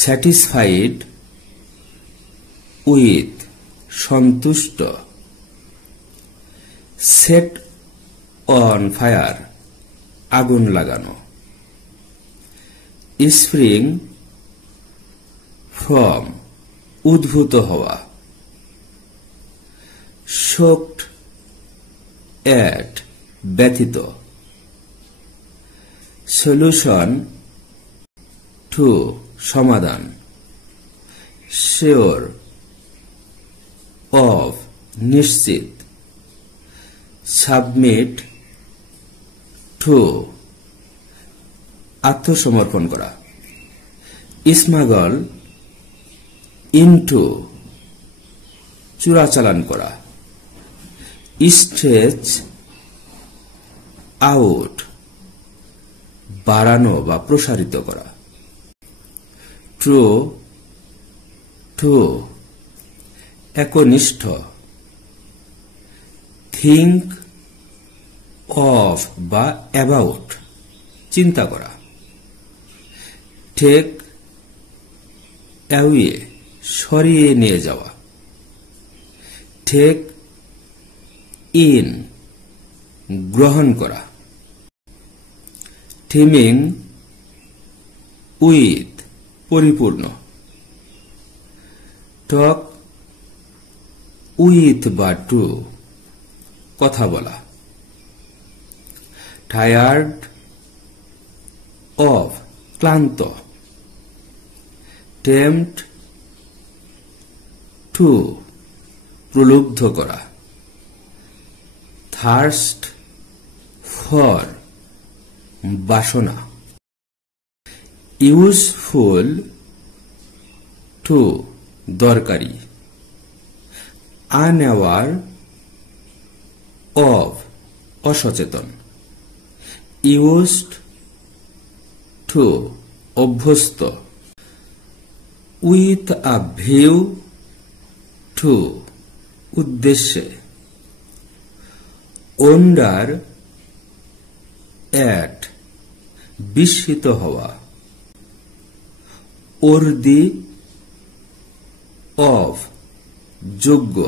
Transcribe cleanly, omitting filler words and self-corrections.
satisfied with সন্তুষ্ট, set on fire আগুন লাগানো, স্প্রিং ফ্রম উদ্ভূত হওয়া, শোকড এট ব্যথিত, সলিউশন টু সমাধান, শিওর অফ নিশ্চিত, সাবমিট টু আত্মসমর্পণ করা, স্মাগল ইনটু চোরাচালান করা, স্ট্রেচ আউট বাড়ানো বা প্রসারিত করা, ট্রু টু একনিষ্ঠ, থিঙ্ক অফ বা অ্যাবাউট চিন্তা করা, টেক অ্যাওয়ে সরিয়ে নিয়ে যাওয়া, টেক ইন গ্রহণ করা, টিমিং উইথ পরিপূর্ণ, টক উইথ বা টু কথা বলা, টায়ার্ড অফ ক্লান্ত, টেম্পট টু প্রলুব্ধ করা, থার্স্ট ফর বাসনা, ইউজফুল টু দরকারি, আনঅ্যাওয়ার অফ অসচেতন, ইউজড টু অভ্যস্ত, উইথ আ ভিউ টু উদ্দেশ্যে, ওন্ডার এট বিস্মিত হওয়া, ওর্দি অফ যোগ্য